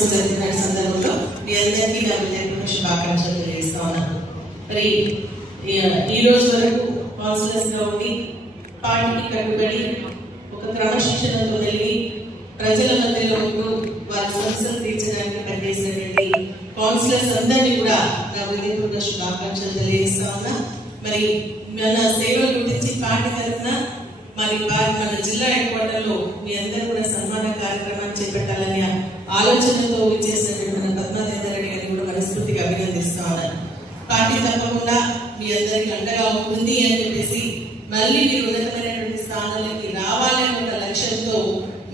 సందర్భంలో మీ అందరికీ నా విజయపూర్ణ శుభాకాంక్షలు తెలియజేస్తా ఉన్నాను. మరి ఈ రోజు వరకు కౌన్సిలర్స్ గా ఉండి పార్టీకి కట్టుబడి ఒక క్రమశిక్షణతో వెళ్ళి ప్రజల మధ్యలో ఉంటూ వారి సమస్యలు తీర్చడానికి పనిచేసినటువంటి కౌన్సిలర్స్ అందరినీ కూడా నా విజయపూర్ణ శుభాకాంక్షలు తెలియజేస్తా ఉన్నా. మరి మన సేవల గురించి పార్టీ తరఫున మరి మన జిల్లా హెడ్ క్వార్టర్ లో మీ అందరూ కూడా సన్మాన కార్యక్రమాన్ని చేపట్టాలని ఆలోచనతో చేసినటువంటి మన పద్మాదేవి రెడ్డి గారిని కూడా మనస్ఫూర్తిగా అభినందిస్తా ఉన్నాను. పార్టీ తప్పకుండా మీ అందరికి అండగా ఉంటుంది అని చెప్పేసి మళ్ళీ మీరు ఉన్నతమైనటువంటి స్థానాలకి రావాలనే ఒక లక్ష్యంతో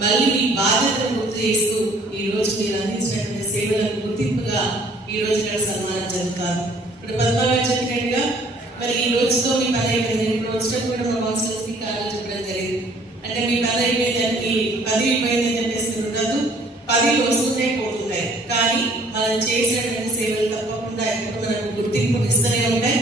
మళ్ళీ మీ బాధ్యతను గుర్తు చేస్తూ ఈ రోజు మీరు అందించినటువంటి సేవలకు గుర్తింపుగా ఈ రోజు ఇక్కడ సన్మానం జరుగుతారు. ఇప్పుడు పద్మాగారు చెప్పినట్టుగా మరి ఈ రోజుతో మీ పని అయిపోయింది. ఇప్పుడు వచ్చినప్పుడు కూడా మా కౌన్సిలర్స్ కి కారణం చెప్పడం జరిగింది. అంటే మీ పని అయిపోయింది, 10 అయిపోయిందని చెప్పేసి ఉండదు, 10 వస్తున్నాయి పోతున్నాయి. కానీ మనం చేసినటువంటి సేవలు తప్పకుండా ఎప్పుడు మనకు గుర్తింపు ఇస్తూనే ఉంటాయి,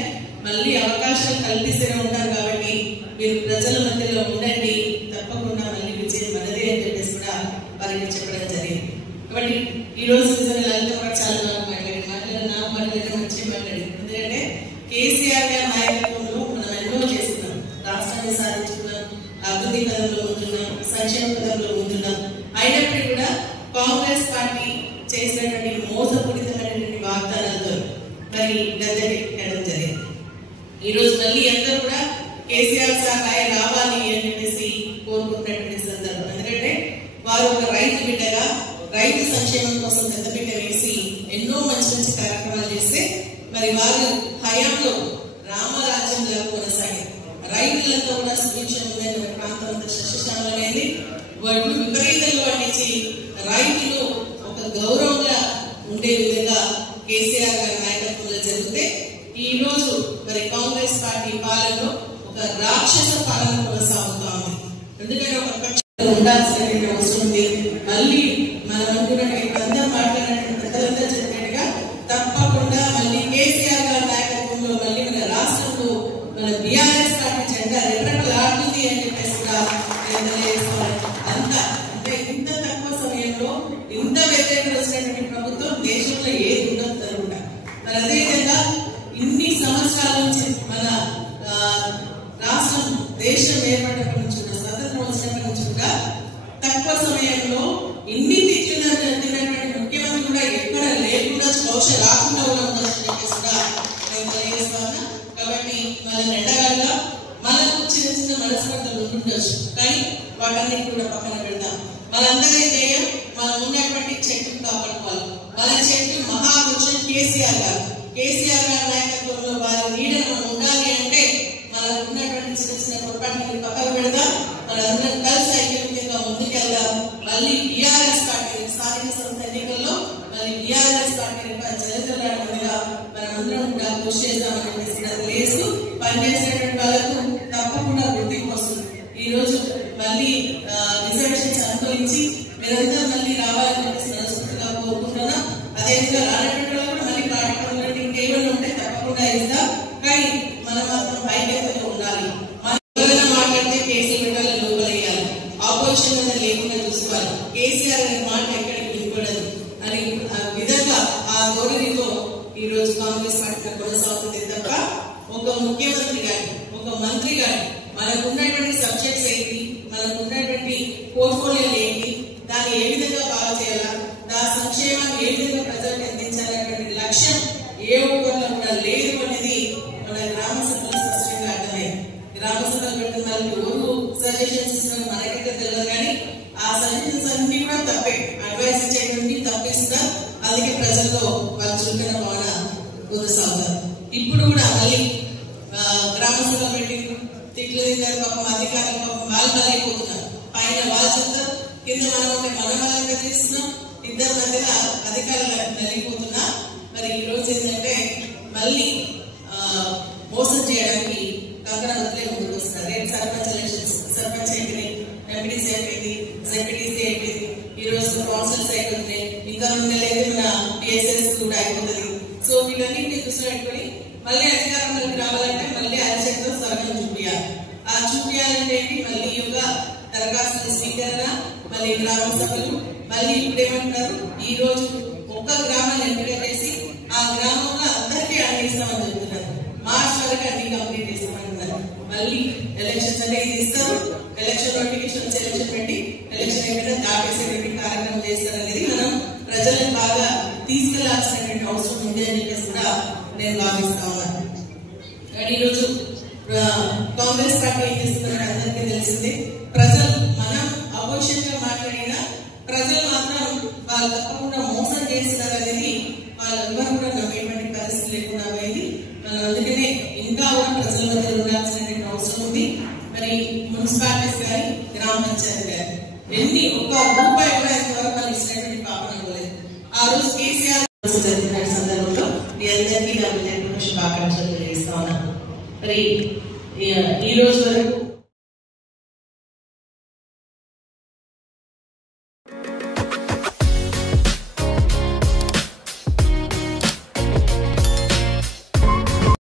మళ్ళీ అవకాశాలు కల్పిస్తూనే ఉంటారు. కాబట్టి మీరు ప్రజల మధ్యలో ఉండండి, తప్పకుండా మళ్ళీ విజయం మనదే అని చెప్పేసి కూడా వారికి చెప్పడం జరిగింది. కాబట్టి ఈ రోజు నిజంగా లలిత పాఠశాల మాట్లాడి మంచి మాట్లాడింది. ఎందుకంటే కేసీఆర్ గారి నాయకత్వంలో మనం ఎన్నో చేస్తున్నాం, రాష్ట్రాన్ని సాధించుకున్నాం, అభివృద్ధి పదంలో ఉంటున్నాం, సంక్షేమ పదంలో ఉంటున్నాం. అయినప్పటికీ కూడా కాంగ్రెస్ పార్టీ చేసినటువంటి మోసపూరితమైనటువంటి వాగ్దానాలతో మరి గద్దెకెక్కడం జరిగింది. ఈ రోజు మళ్ళీ అందరూ కూడా కేసీఆర్ సార్ రావాలి అని చెప్పేసి కోరుకుంటున్నటువంటి సందర్భం. ఎందుకంటే వారు ఒక రైతు బిడ్డగా రైతు సంక్షేమం కోసం పెద్దపీట వేసి ఎన్నో మంచి మంచి కార్యక్రమాలు చేస్తే మరి వారు హయాంలో రామరాజ్యంలో కొనసాగింది. రైతులతో కూడా సుభిక్షమైన ప్రాంతం అంతా శస్యశ్యామలమైంది. వాటిని విపరీతంగా పండించి రైతులు ఒక గౌరవంగా ఉండే విధంగా కేసీఆర్ గారి నాయకత్వంలో జరిగితే ఈ రోజు మరి కాంగ్రెస్ పార్టీ పాలనలో ఒక రాక్షస పాలన కొనసాగుతా ఉంది. ఎందుకంటే ఒక పక్ష ఉండాల్సిన అవసరం ఉంది. మళ్ళీ మనం అనుకున్నట్టు అందరూ మాట్లాడినట్టు పెద్దలంతా చెప్పినట్టుగా తప్పకుండా మళ్ళీ కేసీఆర్ గారి నాయకత్వంలో మళ్ళీ మన రాష్ట్రంలో మన బీఆర్ఎస్ పార్టీ జెండా రెపరెపలాడుతుంది అని చెప్పేసి కూడా అంతా అంటే ఇంత తక్కువ సమయంలో ఇంత వ్యతిరేకత వచ్చినటువంటి ప్రభుత్వం దేశంలో ఏది ఉండదు అనుకుంటా. మరి అదేవిధంగా ఇన్ని సంవత్సరాల నుంచి మన రాష్ట్రం దేశం ఏర్పడినప్పటి నుంచి స్వతంత్రం వచ్చినప్పటి నుంచి కూడా తక్కువ సమయంలో ఇన్ని తిట్టినటువంటి ముఖ్యమంత్రి కూడా ఎక్కడ లేకుండా స్పర్శ రాకుండా కాబట్టి మన ఎండగాలుగా మనకు చిన్న చిన్న మనస్పర్ధలు ఉంటుండొచ్చు, కానీ వాటన్నిటి కూడా పక్కన పెడతాం. మనందరి ధ్యేయం మనం ఉన్నటువంటి చెట్లు కాపాడుకోవాలి. మన చెట్లు మహావృక్షం కేసీఆర్ గారు నాయకత్వంలో వారి నీడను మనం ఉండాలి అంటే మనకు ఉన్నటువంటి చిన్న చిన్న పొరపాటుని పక్కన పెడతాం. మనందరం కలిసి ఐక్యంగా ముందుకెళ్దాం. మళ్ళీ బీఆర్ఎస్ పార్టీ స్థానిక సంస్థ ఎన్నికల్లో మళ్ళీ బీఆర్ఎస్ పార్టీ జనజలాడగా మనమందరం కూడా కృషి చేద్దామని చెప్పేసి తెలియజేస్తూ పనిచేసేటువంటి వాళ్ళకు తప్పకుండా గుర్తింపు వస్తుంది. ఈ రోజు మళ్ళీ రిజర్వేషన్స్ అనుభవించి మీరందరూ మళ్ళీ రావాలని చెప్పేసి మనస్ఫూర్తిగా కోరుకుంటున్నా. అదేవిధంగా రానటువంటి వాళ్ళు కూడా మళ్ళీ కార్యక్రమంలో ఇంకేమైనా ఉంటే తప్పకుండా ఇస్తాం. కానీ మనం మాత్రం ఐక్యతతో ఉండాలి. మనం మాట్లాడితే కేసీఆర్ పెట్టాలి, లోపలయ్యాలి, ఆపోజిషన్ మీద లేకుండా చూసుకోవాలి. కేసీఆర్ అనే మాట ఎక్కడికి వినపడదు అని విధంగా ఆ ధోరణితో ఈ రోజు కాంగ్రెస్ పార్టీ కొనసాగుతుంది తప్ప ఒక ముఖ్యమంత్రి గాని ఒక మంత్రి గాని మనకు ఉన్నటువంటి సబ్జెక్ట్స్ ఏంటి, మనకు ఉన్నటువంటి పోర్ట్ఫోలియోలు ఏంటి, దాన్ని ఏ విధంగా బాగా చేయాలా, దాని సంక్షేమాన్ని ఏ విధంగా ప్రజలకు అందించాలనేటువంటి లక్ష్యం ఏ ఒక్కరిలో కూడా లేదు అనేది మన గ్రామ సభలు స్పష్టంగా అర్థమైంది. గ్రామ సభలు పెడుతున్నారు, ఎవరు సజెషన్స్ ఇస్తున్నారు మనకైతే తెలియదు, కానీ ఆ సజెషన్స్ అన్ని కూడా తప్పే, అడ్వైస్ ఇచ్చేటువంటి తప్పిస్తారు. అందుకే ప్రజల్లో వాళ్ళు చుట్టిన భావన కొనసాగుతారు. ఇప్పుడు కూడా మళ్ళీ గ్రామ సభ పెట్టి తిట్లు తింటారు, పాపం అధికారులు పాపం వాళ్ళు బలైపోతున్నారు. పైన వాళ్ళు చెప్తారు, కింద మనం ఉంటే మన వాళ్ళని బెదిరిస్తున్నాం, ఇద్దరు మధ్యన అధికారులు నలిగిపోతున్నా. మరి ఈ రోజు ఏంటంటే మళ్ళీ మోసం చేయడానికి కంకణ వదిలే ముందుకు వస్తున్నారు. రేపు సర్పంచ్ ఎలక్షన్స్, సర్పంచ్ అయిపోయింది, ఎంపీటీసీ అయిపోయింది, జెడ్పీటీసీ అయిపోయింది, ఈ రోజు కౌన్సిల్స్ అయిపోతున్నాయి, ఇంకా 2 నెలలైతే మన పిఎస్ఎస్ కూడా అయిపోతుంది. సో వీటన్నింటినీ దృష్టిలో పెట్టుకుని మళ్ళీ అధికారంలోకి రావాలంటే మళ్ళీ అరిచేతితో సర్వం చూపించాలి. ఆ చూపించాలంటే మళ్ళీ ఈ యొక్క దరఖాస్తుల స్వీకరణ, మళ్ళీ గ్రామ సభలు, మళ్ళీ ఇప్పుడు ఏమంటారు ఈ ఈ రోజు ఒక్క గ్రామాన్ని ఎంపిక చేసి ఆ గ్రామంలో అందరికీ అందిస్తామని చెప్తున్నారు. మార్చ్ వరకు అన్ని కంప్లీట్ చేస్తామంటున్నారు. మళ్ళీ ఎలక్షన్స్ అంటే ఇది ఇస్తారు, ఎలక్షన్ నోటిఫికేషన్ ఎలక్షన్ పెట్టి ఎలక్షన్ అయిపోయినా దాటేసేటువంటి కార్యక్రమం చేస్తారనేది మనం ప్రజలను బాగా తీసుకెళ్లాల్సినటువంటి అవసరం ఉంది అని చెప్పేసి కూడా నేను భావిస్తా ఉన్నాను. కానీ ఈరోజు కాంగ్రెస్ పార్టీ ఏం చేస్తుందని అందరికీ తెలిసిందే. ప్రజలు మనం అపోజిషన్ గా మాట్లాడినా ప్రజలు మాత్రం వాళ్ళు తప్పకుండా మోసం చేస్తున్నారు అనేది వాళ్ళెవ్వరు కూడా నమ్మేటువంటి పరిస్థితి లేకుండా పోయింది. మనం అందుకనే ఇంకా కూడా ప్రజల మధ్య ఉండాల్సినటువంటి అవసరం ఉంది. మరి మున్సిపాలిటీస్ కానీ గ్రామ పంచాయతీ కానీ ఎన్ని ఒక్క రూపాయి కూడా ఇంతవరకు వాళ్ళు ఇచ్చినటువంటి పాపన ఇవ్వలేదు. ఆ రోజు కేసీఆర్ జరుగుతున్న సందర్భంలో మీ అందరికీ శుభాకాంక్షలు తెలియజేస్తా ఉన్నాను. మరి ఈ రోజు వరకు